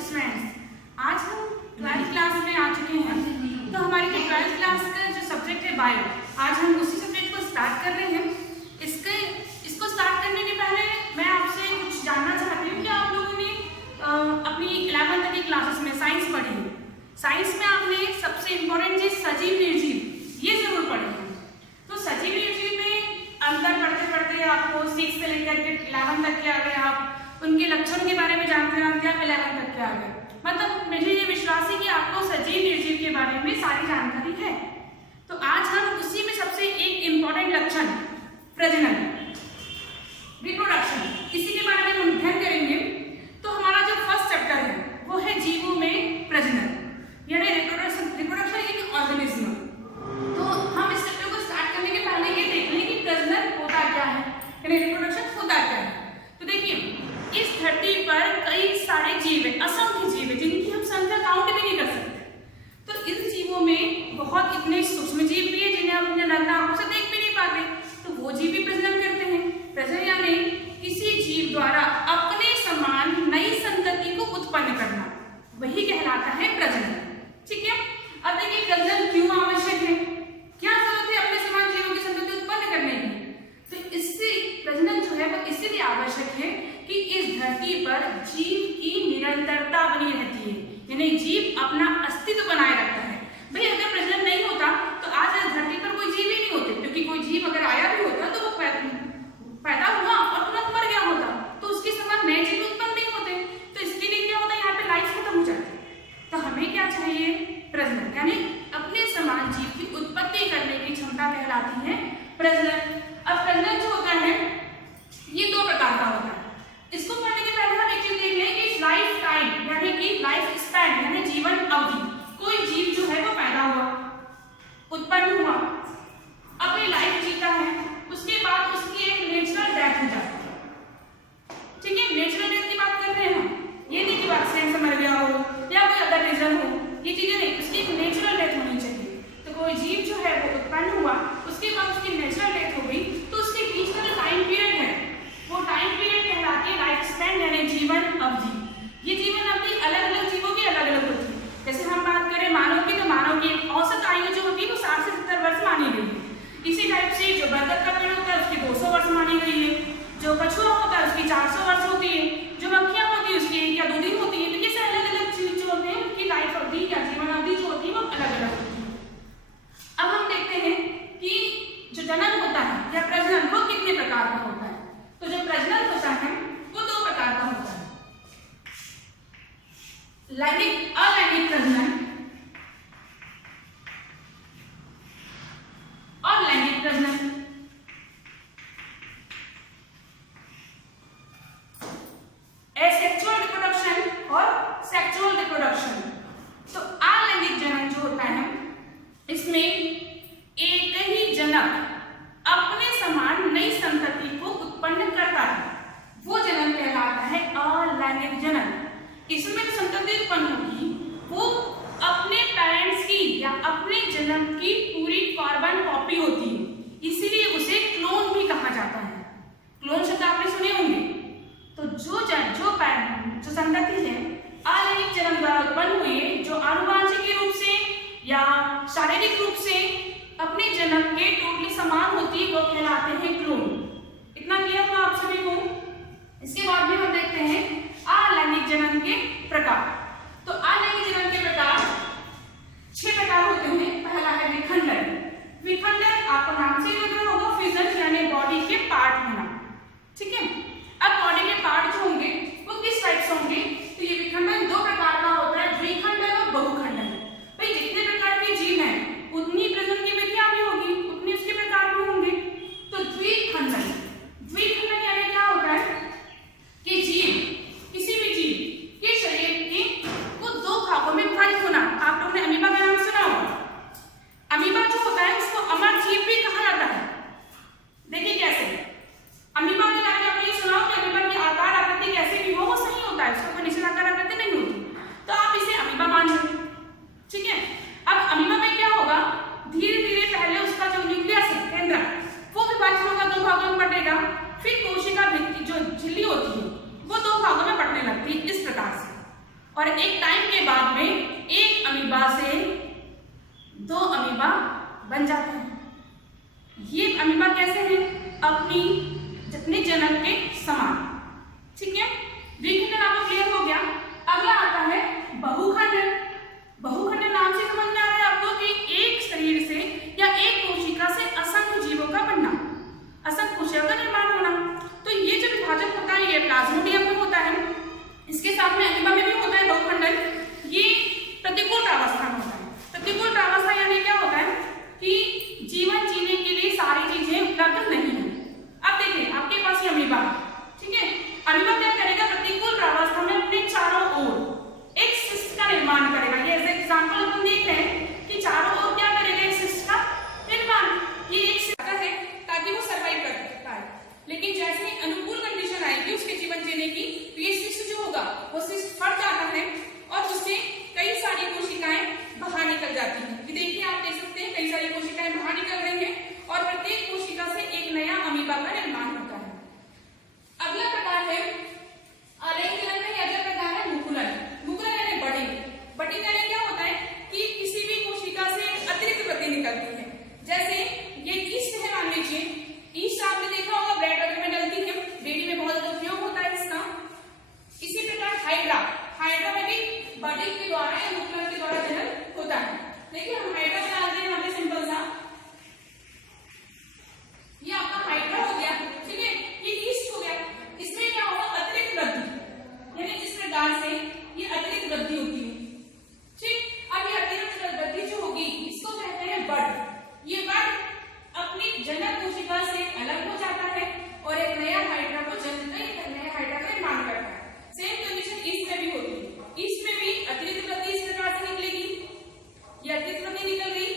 Students, आज हम 12th class में आ चुके हैं। तो हमारी जो 12th क्लास का जो सब्जेक्ट है बायो, आज हम उसी सब्जेक्ट को स्टार्ट कर रहे हैं। इसको स्टार्ट करने के पहले मैं आपसे कुछ जानना चाहती हूँ कि आप लोगों ने अपनी 11th की क्लासेस में साइंस पढ़ी है। साइंस में आपने सबसे इम्पोर्टेंट चीज सजीव निर्जीव ये जरूर पढ़ी है। तो सजीव निर्जीव में अंतर पढ़ते पढ़ते आपको 6 से लेकर के 11 तक के आ गए, आप उनके लक्षणों के बारे में जानते जानते आप 11 तक के आ गए। मतलब मुझे ये विश्वास है कि आपको सजीव निर्जीव के बारे में सारी जानकारी है। तो आज हम उसी में सबसे एक इम्पोर्टेंट लक्षण प्रजनन, रिप्रोडक्शन, इसी के बारे में हम अध्ययन करेंगे। तो हमारा जो फर्स्ट चैप्टर है वो है जीवों में प्रजनन, यानी रिप्रोडक्शन एक ऑर्गेनिज्म। तो हम इस चैप्टर को स्टार्ट करने के पहले ये देख लें कि प्रजनन होता क्या है, यानी रिप्रोडक्शन होता क्या है। तो देखिए, इस धरती पर कई सारे जीव है, असंख्य जीव है, जिनकी हम संख्या काउंट भी नहीं कर सकते। तो इन जीवों में बहुत इतने सूक्ष्म जीव भी है जिन्हें हम अपने नग्न आंखों से देख भी नहीं पाते। तो वो जीव भी प्रजनन करते हैं। प्रजनन यानी किसी जीव द्वारा अपने समान नई संतति को उत्पन्न करना, वही कहलाता है प्रजनन। ठीक है, अब देखिए प्रजनन क्यों आवश्यक है, क्या जरूरत है अपने समान जीवों की संतति उत्पन्न करने की। तो इससे प्रजनन जो है वो इसलिए आवश्यक है कि इस धरती पर जीव की निरंतरता बनी रहती है, यानी जीव अपना अस्तित्व बनाए रखता है। भाई अगर प्रजनन नहीं होता तो आज इस धरती पर कोई जीव ही नहीं होते, क्योंकि कोई जीव अगर आया भी होता तो वो पैदा हुआ और तुरंत मर गया होता, तो उसके समान नए जीव उत्पन्न नहीं होते। तो इसके लिए क्या होता है, यहाँ पे लाइफ खत्म हो जाती है। तो हमें क्या चाहिए, प्रजनन, यानी अपने समान जीव की उत्पत्ति करने की क्षमता कहलाती है प्रजनन। अब प्रजनन जो होता है ये 2 प्रकार का होता है। इसको पढ़ने के पहले हम एक चीज देख लें कि लाइफ टाइम यानी कि लाइफ स्पैन यानी जीवन अवधि। कोई जीव जो है वो पैदा हुआ, उत्पन्न हुआ, अपनी लाइफ जीता है, उसके बाद उसकी एक नेचुरल डेथ हो जाती है। ठीक है, नेचुरल डेथ की बात कर रहे हैं हम, ये नहीं कि एक्सीडेंट से मर गया हो या कोई अदर रीजन हो, ये चीजें नहीं, उसकी एक नेचुरल डेथ होनी चाहिए। तो कोई जीव जो है वो उत्पन्न हुआ, उसके बाद उसकी नेचुरल डेथ हो गई, तो उसके बीच का जो टाइम पीरियड है वो टाइम पीरियड कहलाती है लाइफ स्पैन यानी जीवन अवधि। ये जीवन अवधि अलग अलग जीवों की अलग अलग होती है। जैसे हम बात करें मानव की, तो मानव की औसत आयु जो होती है वो 60 से 70 वर्ष मानी गई है। इसी टाइप से जो बरगद का पेड़ होता है उसकी 200 वर्ष मानी गई है, जो कछुआ होता है उसकी 400 वर्ष होती है, जो मक्खियां होती है उसकी 1 या 2 दिन होती है। तो ये अलग अलग चीज जो होते हैं उनकी लाइफ अवधि या जीवन अवधि जो होती है वो अलग अलग होती है। अब हम देखते हैं कि जो जनन होता है या प्रजनन वो कितने प्रकार का होता है। तो जो प्रजनन होता है वो 2 प्रकार का होता है, लैंगिक अलैंगिक प्रजनन और लैंगिक प्रजनन। एसेक्सुअल रिप्रोडक्शन और सेक्सुअल रिप्रोडक्शन। तो अलैंगिक जनन जो होता है इसमें एक ही जनक अपने समान नई संतति को उत्पन्न करता है, वो जनन कहलाता है अलैंगिक जनन। इसमें जो संतति उत्पन्न होगी वो अपने पेरेंट्स की या अपने जन्म की पूरी कार्बन कॉपी होती है, इसीलिए उसे क्लोन भी कहा जाता है। क्लोन शब्द आपने सुने होंगे। तो जो संतति है अलैंगिक जन्म द्वारा उत्पन्न हुई है, जो आनुवंशिक रूप से या शारीरिक रूप से अपने जन्म के टोटली समान होती है, वो कहलाते हैं क्लोन। इतना क्लियर हुआ आप सभी को। इसके बाद भी हम देखते हैं अलैंगिक जनन के प्रकार। तो अलैंगिक जनन के प्रकार 6 प्रकार होते हैं। पहला है विखंडन। विखंडन आपको नाम से लग रहा होगा, फ्यूजन यानी बॉडी के पार्ट होना। ठीक है, अब बॉडी के पार्ट जो होंगे वो किस टाइप से होंगे, तो ये विखंडन 2 प्रकार का होता है, द्विखंडन और बहुखंडन। भाई जितने प्रकार के जीव हैं उतनी प्रजनन की विधियां भी होगी, उतने उसके प्रकार भी होंगे। तो द्विखंडन, द्विखंडन यानी क्या होता है कि जीव, किसी भी जीव के शरीर के को 2 भागों में विभाजित होना। आप लोगों ने अमीबा का नाम सुना होगा। अमीबा जो होता है उसको अमर और एक टाइम के बाद में एक अमीबा से 2 अमीबा बन जाते हैं। ये अमीबा कैसे हैं? अपने जन्म के समान। ठीक है, द्विखंडन आपको क्लियर हो गया। अगला आता है बहुखंडन। बहुखंडन नाम से समझ में आ रहा है आपको कि एक शरीर से या एक कोशिका से असंख्य जीवों का बनना, असंख्य कोशिकाओं का निर्माण होना। तो ये जो विभाजन होता है ये प्लाज्मोडियम में होता है, इसके साथ में अमीबा में भी होता है बहुखंडन। ये प्रतिकूल प्रावस्था में होता है। प्रतिकूल प्रावस्था यानी क्या होता है कि जीवन जीने के लिए सारी चीजें उपलब्ध नहीं है। अब देखिए आपके पास ये अमीबा है, ठीक है। अमीबा क्या करेगा? प्रतिकूल प्रावस्था में अपने चारों ओर एक सिस्ट का निर्माण करेगा। ये ऐसे एग्जांपल हम देख रहे हैं कि चारों ओर क्या करेगा? एक सिस्ट का निर्माण। ये एक सिस्ट है ताकि वो सर्वाइव कर पाए। लेकिन जैसे ही अनुकूल कंडीशन आएगी उसके जीवन जीने की, तो ये सिस्ट जो होगा वो सिस्ट फट जाता है और उससे कई सारी कोशिकाएं बाहर निकल जाती हैं। ये देखिए आप देख सकते हैं कई सारी कोशिकाएं बाहर निकल रही हैं और प्रत्येक कोशिका से एक नया अमीबा का निर्माण होता है। अगला प्रकार है अलैंगिकरण में, अगला प्रकार है मुकुलन। मुकुलन यानी बडिंग। बडिंग यानी क्या होता है कि किसी भी कोशिका से अतिरिक्त प्रति निकलती है। जैसे ये ईस्ट है, मान लीजिए ईस्ट आपने देखा होगा ब्रेड वगैरह में डलती है, डेयरी में बहुत ज्यादा उपयोग होता है इसका। इसी प्रकार हाइड्रा, हाइड्रा में भी बडिंग के द्वारा या मुकुलन के द्वारा जनन होता है। देखिए हम हाइड्रा बना दें यहाँ पे सिंपल सा, ये आपका हाइड्रा हो गया, ठीक है। ये ईस्ट हो गया। इसमें क्या होगा? अतिरिक्त वृद्धि, यानी इस प्रकार से ये अतिरिक्त वृद्धि होती है, ठीक। अब ये अतिरिक्त वृद्धि जो होगी इसको कहते हैं बड। ये बड अपनी जनक कोशिका से अलग हो जाता है और एक नया हाइड्रा को जन्म कर एक नया हाइड्रा का निर्माण करता है। सेम कंडीशन ईस्ट में भी होती है। ईस्ट में भी अतिरिक्त वृद्धि इस प्रकार से निकलेगी, ये अतिरिक्त वृद्धि निकल गई,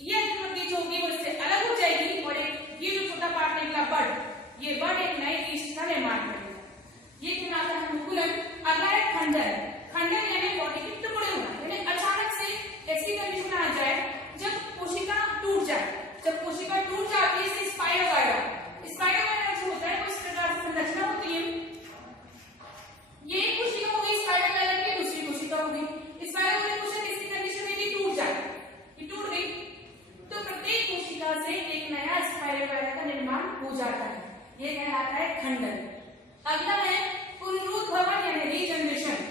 ये अतिरिक्त वृद्धि जो होगी वो इससे अलग हो जाएगी और एक ये जो छोटा पार्ट निकला बड, ये बड एक नए ईस्ट का निर्माण करेगा। ये कहलाता है मुकुलन। अगला है खंडन। खंडन यानी बॉडी के टुकड़े होना, यानी अचानक से ऐसी कंडीशन आ जाए जब कोशिका टूट जाए। जब कोशिका टूट जाती है इसे स्पाइरल वायरस, स्पाइरल वायरस जो होता है वो इस प्रकार से संरचना होती है। ये एक कोशिका हो गई स्पाइरल वायरस की, दूसरी कोशिका हो गई स्पाइरल वायरस। किसी कंडीशन में ये टूट जाए, ये टूट गई तो प्रत्येक कोशिका से एक नया स्पाइरल वायरस का निर्माण हो जाता है। ये कहलाता है खंडन। अगला है पुनरुद्भवन यानी रीजनरेशन।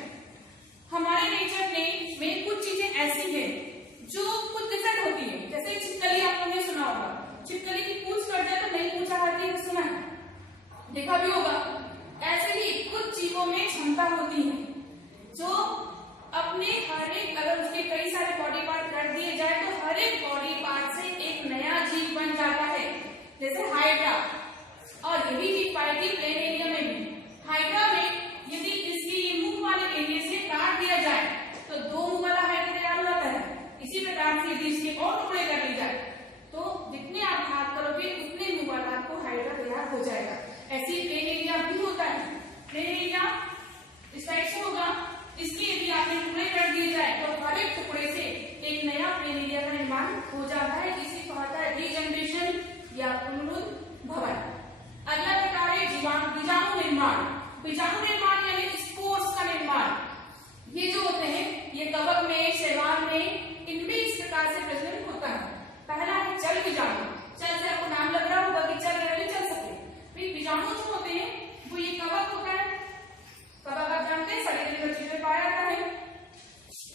हमारे नेचर में कुछ चीजें ऐसी हैं जो कुछ डिफरेंट होती है। जैसे छिपकली आपने सुना होगा, छिपकली की पूंछ कट जाए तो नई पूंछ आ जाती है, सुना है, देखा भी होगा। ऐसे ही कुछ जीवों में क्षमता होती है जो अपने हर एक, अगर उसके कई सारे बॉडी पार्ट कर दिए जाए तो हर एक बॉडी पार्ट से एक नया जीव बन जाता है। जैसे हाइड्रा, और यही चीज पाएगी प्लेन एरिया में भी। हाइड्रा में यदि इसकी मुंह वाले एरिया से काट दिया जाए तो 2 मुंह वाला हाइड्रा तैयार हो जाता है। इसी प्रकार से यदि इसके और टुकड़े कर दिए जाए तो जितने आप भाग करोगे उतने मुंह वाला आपको हाइड्रा तैयार हो जाएगा। ऐसे ही प्लेन एरिया भी होता है। प्लेन एरिया इस टाइप से होगा, इसके यदि आपने टुकड़े कर दिए जाए तो हर एक टुकड़े से एक नया प्लेन एरिया का निर्माण हो जाता है। इसी को कहता है रीजनरेशन या पुनरुद्भवन। अगला प्रकार है बीजाणु निर्माण। बीजाणु निर्माण यानी स्पोर्स का निर्माण। ये जो होते हैं ये कवक में, शैवाल में, इनमें इस प्रकार से प्रजनन होता है। पहला है चल बीजाणु। चल से आपको नाम लग रहा होगा कि चल रहे चल सके। बीजाणु जो होते हैं वो ये कवक होता है, कवक आप जानते हैं सड़े गले बच्चे में पाया जाता है।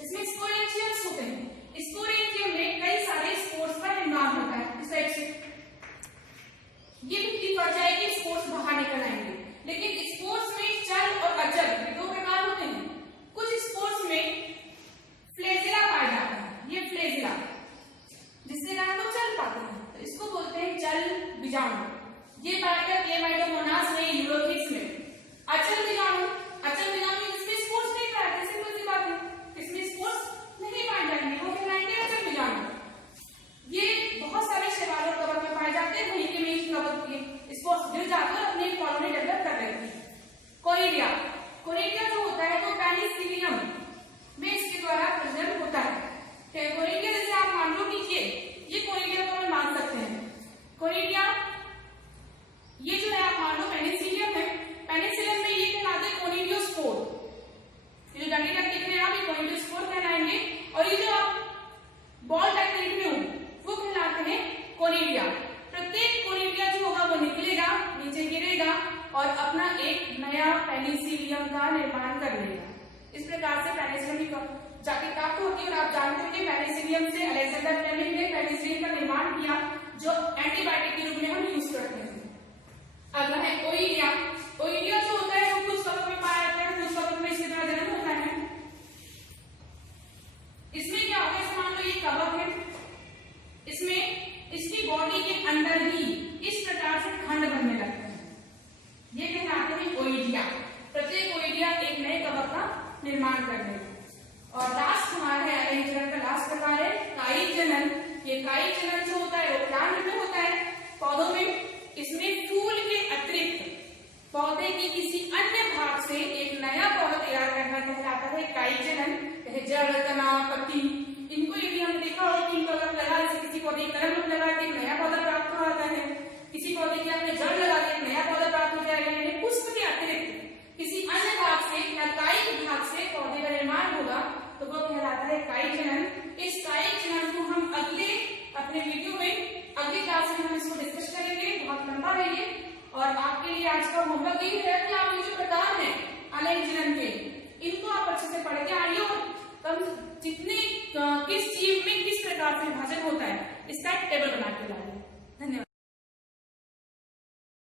इसमें स्पोरेंजियम्स होते हैं। स्पोरेंजियम में कई सारे स्पोर्स का निर्माण होता है। इस टाइप से ये मिट्टी पड़ जाएगी, स्पोर्स बाहर निकल आएंगे। लेकिन स्पोर्स में चल और अलेक्जेंडर फ्लेमिंग ने पेनिसिलिन का निर्माण किया, जो एंटीबायोटिक के रूप में हम यूज करते हैं। अगला है ओइडिया। ओइडिया जो होता है वो कुछ कवक में पाया जाता है, कुछ कवक में इसके द्वारा जन्म होता है। इसमें क्या होता है, मान लो ये कवक है, इसमें इसकी बॉडी के अंदर ही इस प्रकार से खंड बनने लगते हैं, ये कहलाते हैं ओइडिया। प्रत्येक ओइडिया एक नए कवक का निर्माण करने। और लास्ट हमारा है अलैंगिक जनन का लास्ट प्रकार है कायिक जनन। ये कायिक जनन जो होता है वो प्लांट में होता है, पौधों में। इसमें फूल के अतिरिक्त पौधे की किसी अन्य भाग से एक नया पौधा तैयार करना कहलाता है कायिक जनन। जड़, तना, पत्ती, इनको यदि हम देखा हो कि इनको अगर लगा, जैसे किसी पौधे की कलम लगा के एक नया पौधा प्राप्त हो जाता है, किसी पौधे की आपने जड़ लगा के एक नया पौधा प्राप्त हो जाएगा। यानी पुष्प के अतिरिक्त किसी अन्य भाग से या कायिक भाग से पौधे का निर्माण होगा तो वो कहलाता है कायिक जनन। इस कायिक जनन को हम अगले अपने वीडियो में, अगले क्लास में हम इसको डिस्कस करेंगे, बहुत लंबा है ये। और आपके लिए आज का होमवर्क ये है कि आप ये जो प्रकार है अलैंगिक जनन के, इनको आप अच्छे से पढ़ के आइए और जितने किस जीव में किस प्रकार से विभाजन होता है इसका टेबल बना के लाइए।